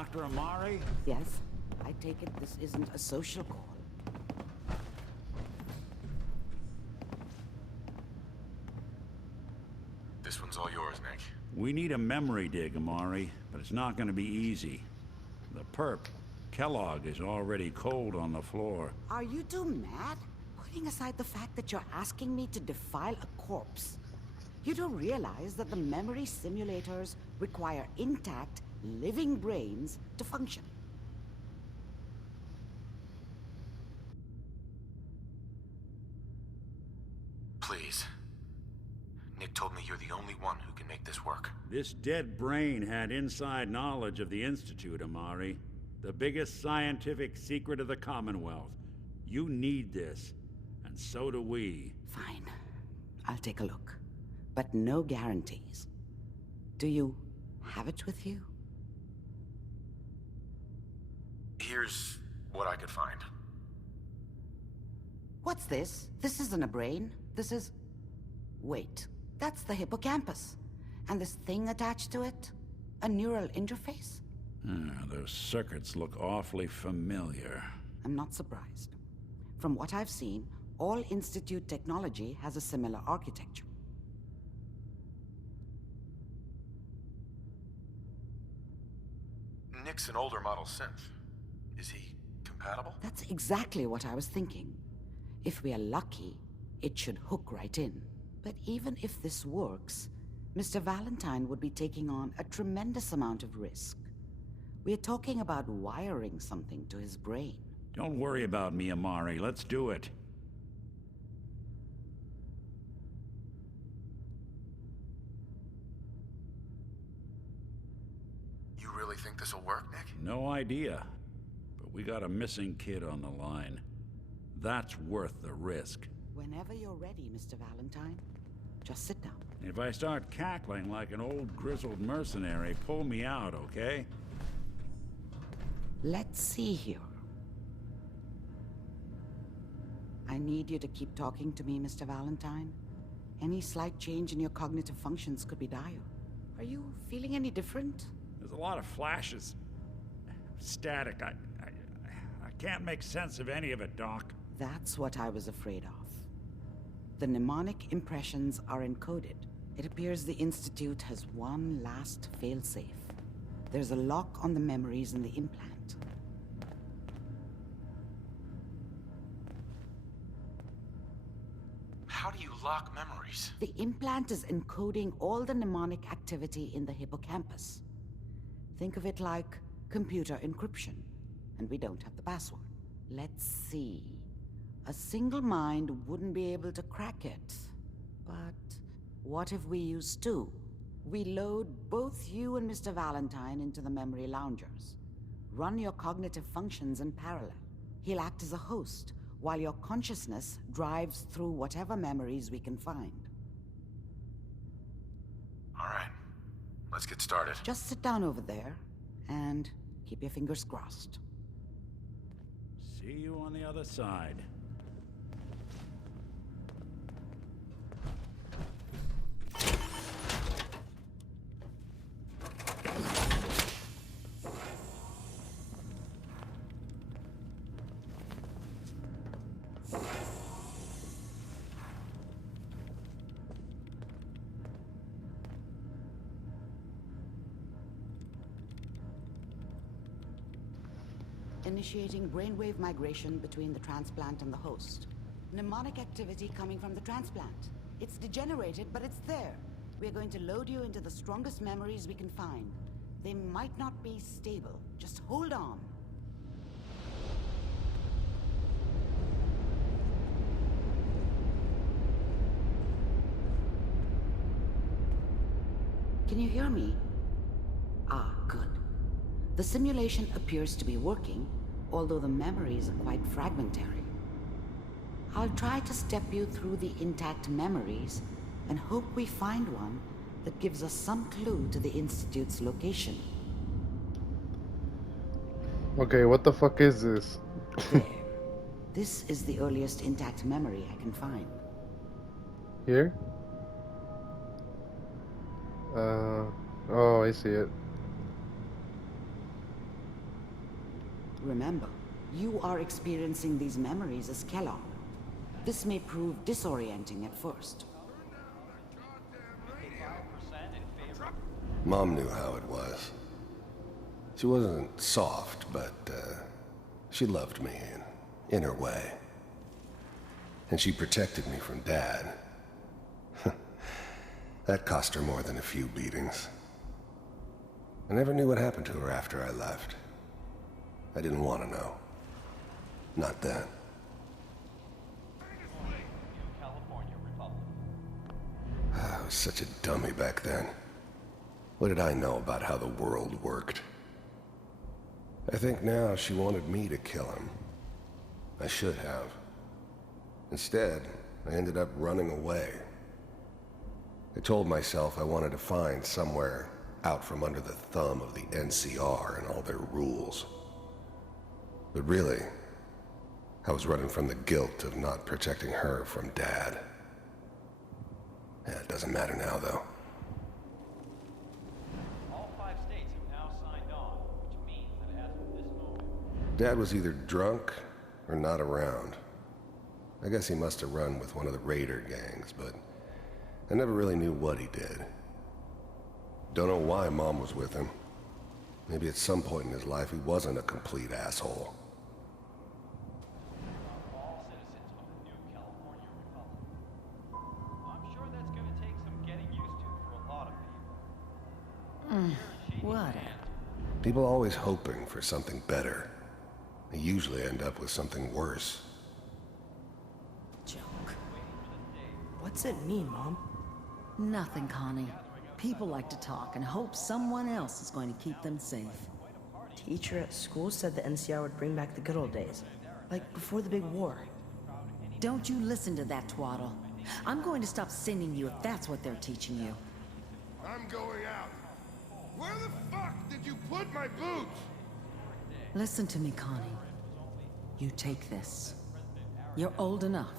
Dr. Amari? Yes, I take it this isn't a social call. This one's all yours, Nick. We need a memory dig, Amari, but it's not gonna be easy. The perp, Kellogg, is already cold on the floor. Are you two mad? Putting aside the fact that you're asking me to defile a corpse, you don't realize that the memory simulators require intact, living brains to function. Please. Nick told me you're the only one who can make this work. This dead brain had inside knowledge of the Institute, Amari. The biggest scientific secret of the Commonwealth. You need this, and so do we. Fine. I'll take a look. But no guarantees. Do you have it with you? Here's what I could find. What's this? This isn't a brain. This is... Wait. That's the hippocampus. And this thing attached to it? A neural interface? Those circuits look awfully familiar. I'm not surprised. From what I've seen, all Institute technology has a similar architecture. Nick's an older model synth. Is he compatible? That's exactly what I was thinking. If we are lucky, it should hook right in. But even if this works, Mr. Valentine would be taking on a tremendous amount of risk. We're talking about wiring something to his brain. Don't worry about me, Amari. Let's do it. You really think this'll work, Nick? No idea. But we got a missing kid on the line. That's worth the risk. Whenever you're ready, Mr. Valentine, just sit down. If I start cackling like an old grizzled mercenary, pull me out, okay? Let's see here. I need you to keep talking to me, Mr. Valentine. Any slight change in your cognitive functions could be dire. Are you feeling any different? There's a lot of flashes. Static. I can't make sense of any of it, Doc. That's what I was afraid of. The mnemonic impressions are encoded. It appears the Institute has one last failsafe. There's a lock on the memories in the implant. How do you lock memories? The implant is encoding all the mnemonic activity in the hippocampus. Think of it like computer encryption, and we don't have the password. Let's see. A single mind wouldn't be able to crack it. But what if we use two? We load both you and Mr. Valentine into the memory loungers. Run your cognitive functions in parallel. He'll act as a host, while your consciousness drives through whatever memories we can find. All right. Let's get started. Just sit down over there, and keep your fingers crossed. See you on the other side. Initiating brainwave migration between the transplant and the host. Mnemonic activity coming from the transplant. It's degenerated, but it's there. We're going to load you into the strongest memories we can find. They might not be stable. Just hold on. Can you hear me? Ah, good. The simulation appears to be working, although the memories are quite fragmentary. I'll try to step you through the intact memories and hope we find one that gives us some clue to the Institute's location. Okay, what the fuck is this? There. This is the earliest intact memory I can find. Here? Oh, I see it. Remember, you are experiencing these memories as Kellogg. This may prove disorienting at first. Mom knew how it was. She wasn't soft, but she loved me in her way. And she protected me from Dad. That cost her more than a few beatings. I never knew what happened to her after I left. I didn't want to know. Not then. I was such a dummy back then. What did I know about how the world worked? I think now she wanted me to kill him. I should have. Instead, I ended up running away. I told myself I wanted to find somewhere out from under the thumb of the NCR and all their rules. But really, I was running from the guilt of not protecting her from Dad. Yeah, it doesn't matter now, though. All 5 states have now signed on, which means that as of this moment... Dad was either drunk or not around. I guess he must have run with one of the raider gangs, but I never really knew what he did. Don't know why Mom was with him. Maybe at some point in his life he wasn't a complete asshole. All citizens of the new California Republic. I'm sure that's going to take some getting used to for a lot of people. What? People always hoping for something better. They usually end up with something worse. Joke. What's it mean, Mom? Nothing, Connie. People like to talk and hope someone else is going to keep them safe. Teacher at school said the NCR would bring back the good old days. Like before the big war. Don't you listen to that twaddle. I'm going to stop sending you if that's what they're teaching you. I'm going out. Where the fuck did you put my boots? Listen to me, Connie. You take this. You're old enough.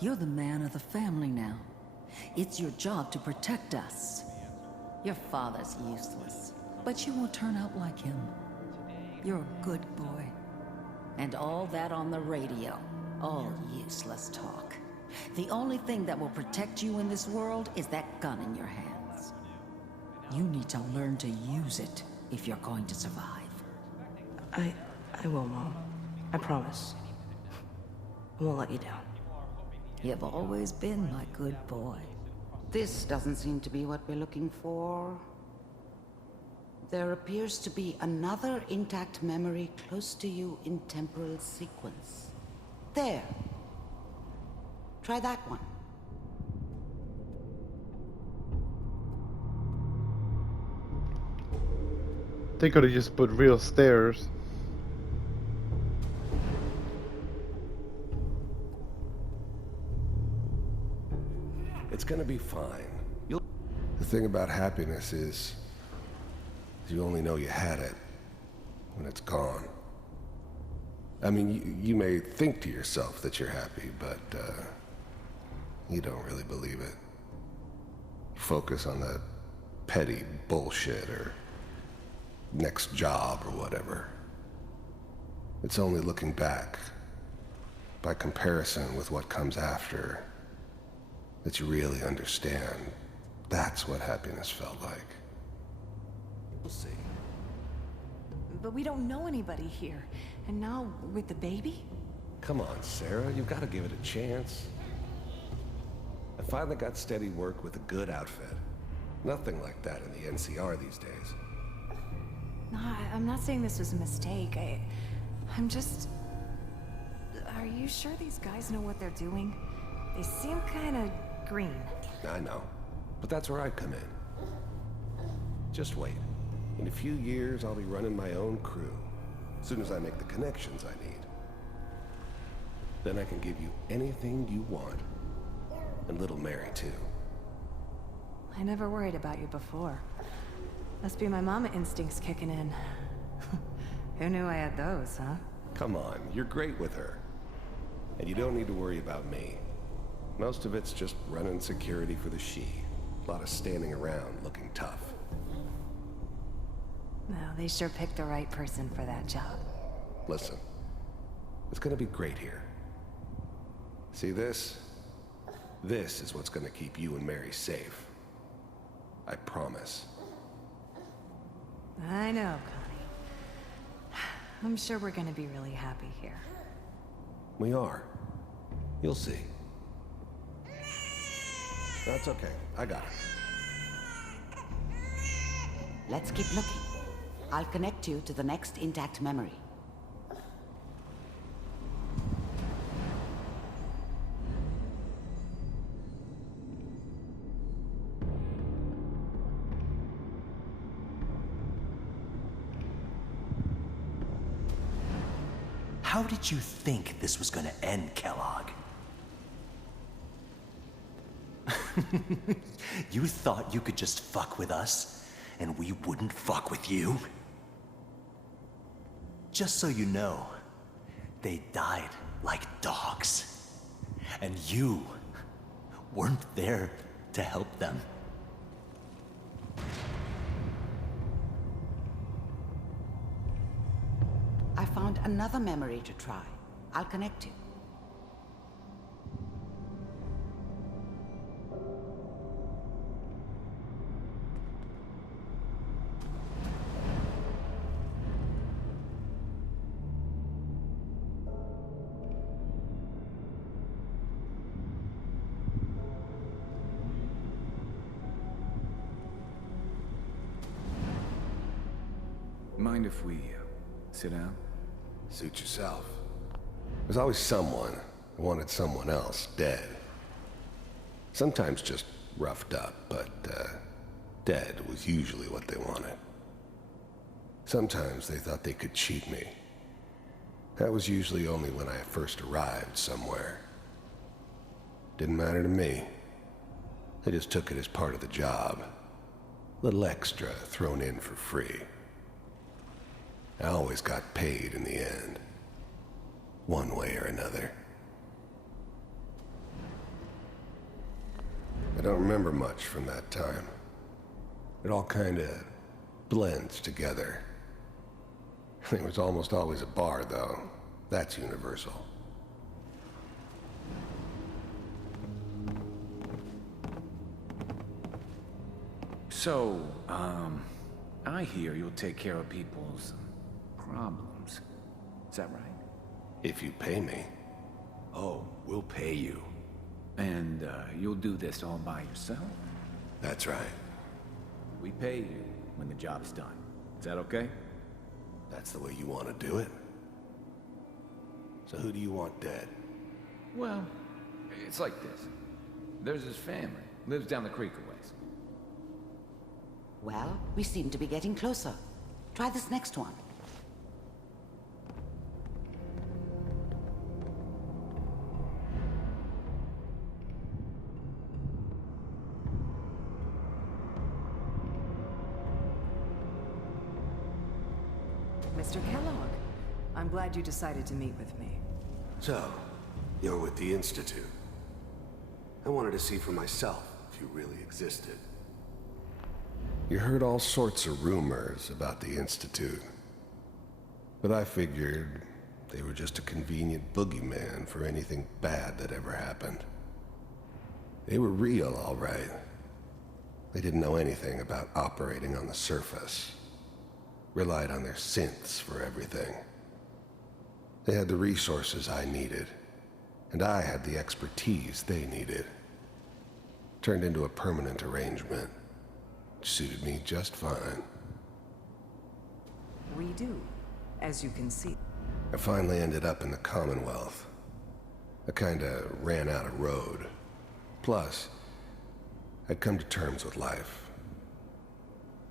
You're the man of the family now. It's your job to protect us. Your father's useless, but you won't turn out like him. You're a good boy. And all that on the radio, all useless talk. The only thing that will protect you in this world is that gun in your hands. You need to learn to use it if you're going to survive. I will, Mom. I promise. I won't let you down. You've always been my good boy. This doesn't seem to be what we're looking for. There appears to be another intact memory close to you in temporal sequence. There. Try that one. They could have just put real stairs. It's gonna be fine. The thing about happiness is, you only know you had it when it's gone. I mean, you may think to yourself that you're happy, but you don't really believe it. You focus on that petty bullshit or next job or whatever. It's only looking back, by comparison with what comes after, that you really understand. That's what happiness felt like. We'll see. But we don't know anybody here. And now, with the baby? Come on, Sarah, you've got to give it a chance. I finally got steady work with a good outfit. Nothing like that in the NCR these days. No, I'm not saying this was a mistake. I'm just... Are you sure these guys know what they're doing? They seem kind of green. I know, but that's where I come in. Just wait. In a few years, I'll be running my own crew. As soon as I make the connections I need. Then I can give you anything you want. And little Mary, too. I never worried about you before. Must be my mama instincts kicking in. Who knew I had those, huh? Come on, you're great with her. And you don't need to worry about me. Most of it's just running security for the she. A lot of standing around looking tough. Well, they sure picked the right person for that job. Listen, it's gonna be great here. See this? This is what's gonna keep you and Mary safe. I promise. I know, Connie. I'm sure we're gonna be really happy here. We are. You'll see. That's okay. I got it. Let's keep looking. I'll connect you to the next intact memory. How did you think this was gonna end, Kellogg? You thought you could just fuck with us, and we wouldn't fuck with you? Just so you know, they died like dogs. And you weren't there to help them. I found another memory to try. I'll connect you. Mind if we sit down? Suit yourself. There's always someone who wanted someone else dead. Sometimes just roughed up, but dead was usually what they wanted. Sometimes they thought they could cheat me. That was usually only when I first arrived somewhere. Didn't matter to me. They just took it as part of the job. Little extra thrown in for free. I always got paid in the end. One way or another. I don't remember much from that time. It all kinda blends together. There was almost always a bar, though. That's universal. So, I hear you'll take care of people's problems. Is that right? If you pay me. Oh, we'll pay you. And, you'll do this all by yourself? That's right. We pay you when the job's done. Is that okay? That's the way you want to do it? So who do you want dead? Well, it's like this. There's his family. Lives down the creek a ways. Well, we seem to be getting closer. Try this next one. Mr. Kellogg, I'm glad you decided to meet with me. So, you're with the Institute. I wanted to see for myself if you really existed. You heard all sorts of rumors about the Institute. But I figured they were just a convenient boogeyman for anything bad that ever happened. They were real, all right. They didn't know anything about operating on the surface. Relied on their synths for everything. They had the resources I needed, and I had the expertise they needed. Turned into a permanent arrangement. Suited me just fine. We do, as you can see. I finally ended up in the Commonwealth. I kinda ran out of road. Plus, I'd come to terms with life.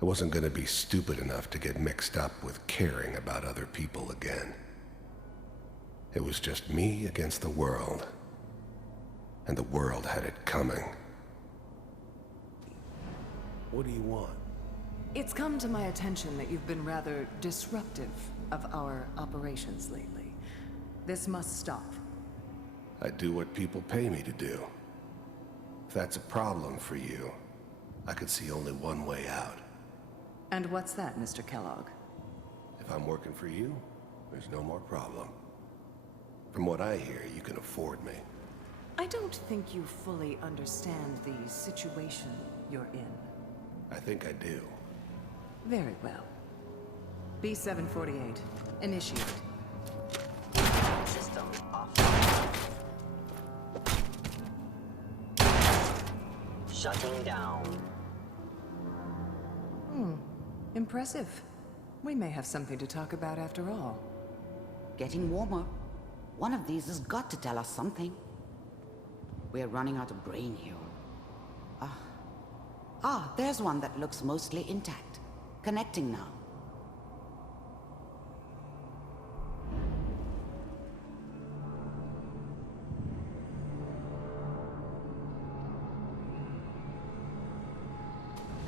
I wasn't gonna be stupid enough to get mixed up with caring about other people again. It was just me against the world. And the world had it coming. What do you want? It's come to my attention that you've been rather disruptive of our operations lately. This must stop. I do what people pay me to do. If that's a problem for you, I could see only one way out. And what's that, Mr. Kellogg? If I'm working for you, there's no more problem. From what I hear, you can afford me. I don't think you fully understand the situation you're in. I think I do. Very well. B-748, initiate. System off. Shutting down. Impressive. We may have something to talk about after all. Getting warmer. One of these has got to tell us something. We're running out of brain here. There's one that looks mostly intact. Connecting now.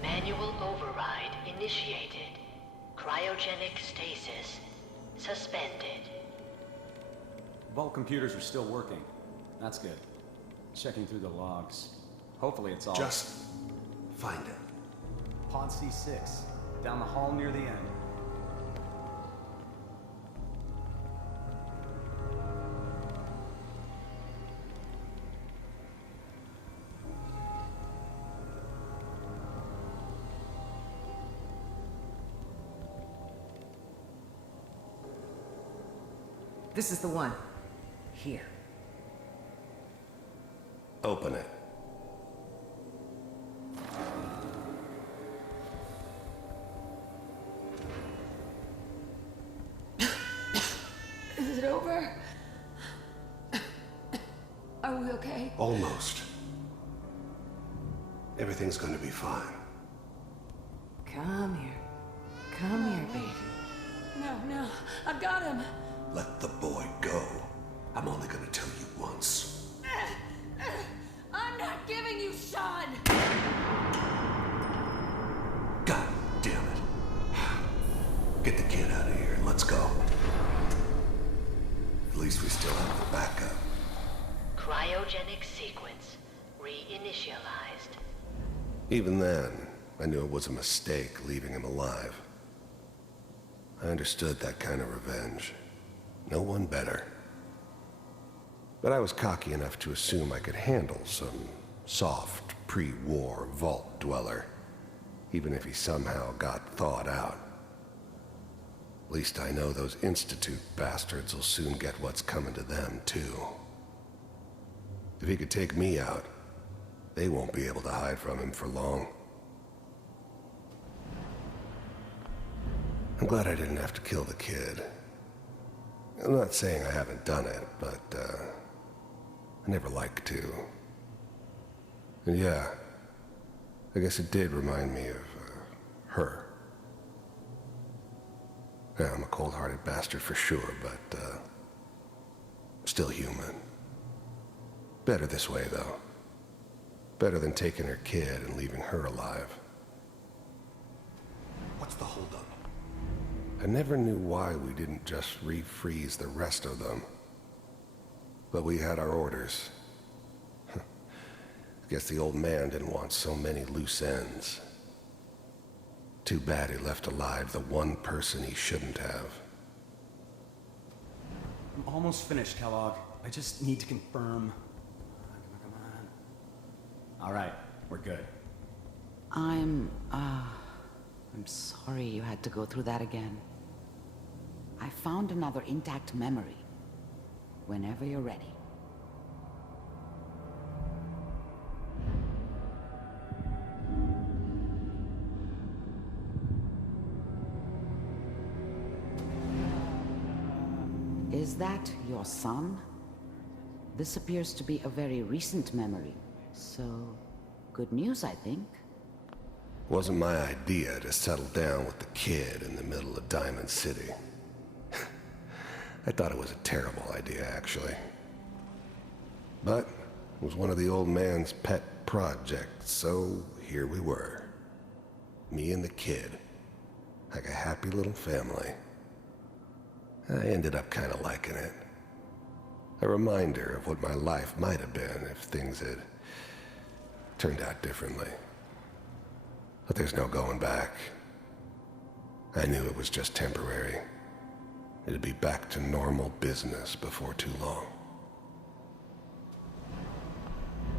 Manual override initiated. Cryogenic stasis suspended. Vault computers are still working. That's good. Checking through the logs. Hopefully it's all... Just find him. Pod C6. Down the hall near the end. This is the one. Here. Open it. Is it over? Are we okay? Almost. Everything's gonna be fine. Come here. Come here, baby. No, I've got him. Let the boy go. I'm only gonna tell you once. I'm not giving you Sean! God damn it. Get the kid out of here and let's go. At least we still have the backup. Cryogenic sequence reinitialized. Even then, I knew it was a mistake leaving him alive. I understood that kind of revenge. No one better. But I was cocky enough to assume I could handle some soft, pre-war vault dweller, even if he somehow got thawed out. At least I know those Institute bastards will soon get what's coming to them, too. If he could take me out, they won't be able to hide from him for long. I'm glad I didn't have to kill the kid. I'm not saying I haven't done it, but, I never like to. And yeah, I guess it did remind me of, her. Yeah, I'm a cold-hearted bastard for sure, but, still human. Better this way, though. Better than taking her kid and leaving her alive. What's the holdup? I never knew why we didn't just refreeze the rest of them. But we had our orders. Guess the old man didn't want so many loose ends. Too bad he left alive the one person he shouldn't have. I'm almost finished, Kellogg. I just need to confirm. Come on. All right, we're good. I'm sorry you had to go through that again. I found another intact memory. Whenever you're ready. Is that your son? This appears to be a very recent memory, so good news, I think. Wasn't my idea to settle down with the kid in the middle of Diamond City. I thought it was a terrible idea, actually. But it was one of the old man's pet projects, so here we were. Me and the kid. Like a happy little family. I ended up kind of liking it. A reminder of what my life might have been if things had turned out differently. But there's no going back. I knew it was just temporary. It'd be back to normal business before too long.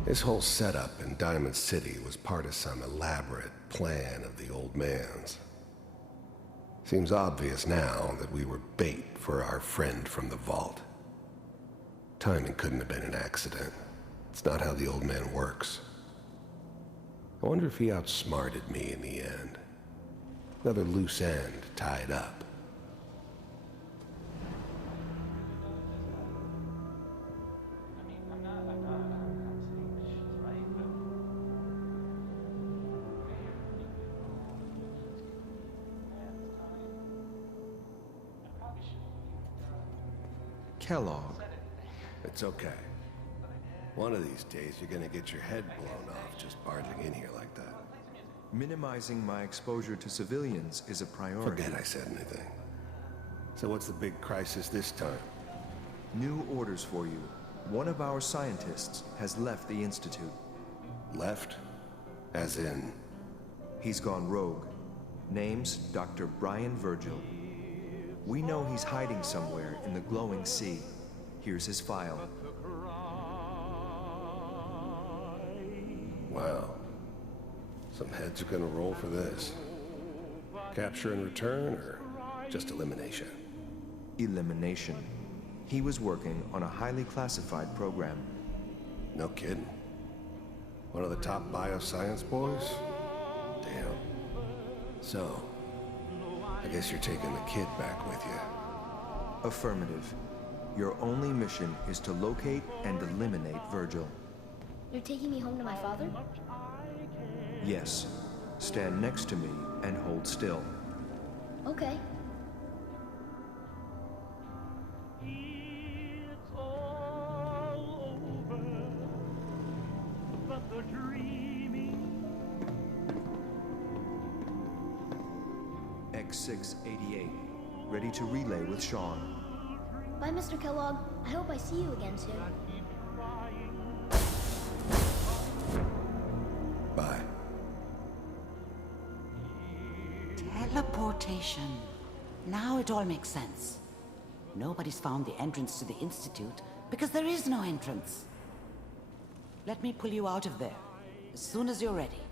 This whole setup in Diamond City was part of some elaborate plan of the old man's. Seems obvious now that we were bait for our friend from the vault. Timing couldn't have been an accident. It's not how the old man works. I wonder if he outsmarted me in the end. Another loose end tied up. Kellogg. It's okay. One of these days, you're gonna get your head blown off just barging in here like that. Minimizing my exposure to civilians is a priority. Forget I said anything. So what's the big crisis this time? New orders for you. One of our scientists has left the Institute. Left? As in? He's gone rogue. Name's Dr. Brian Virgil. We know he's hiding somewhere in the glowing sea. Here's his file. Wow. Some heads are gonna roll for this. Capture and return, or just elimination? Elimination. He was working on a highly classified program. No kidding. One of the top bioscience boys? Damn. So, I guess you're taking the kid back with you. Affirmative. Your only mission is to locate and eliminate Virgil. You're taking me home to my father? Yes. Stand next to me and hold still. Okay. X688. Ready to relay with Sean. Bye, Mr. Kellogg. I hope I see you again soon. Bye. Teleportation. Now it all makes sense. Nobody's found the entrance to the Institute because there is no entrance. Let me pull you out of there as soon as you're ready.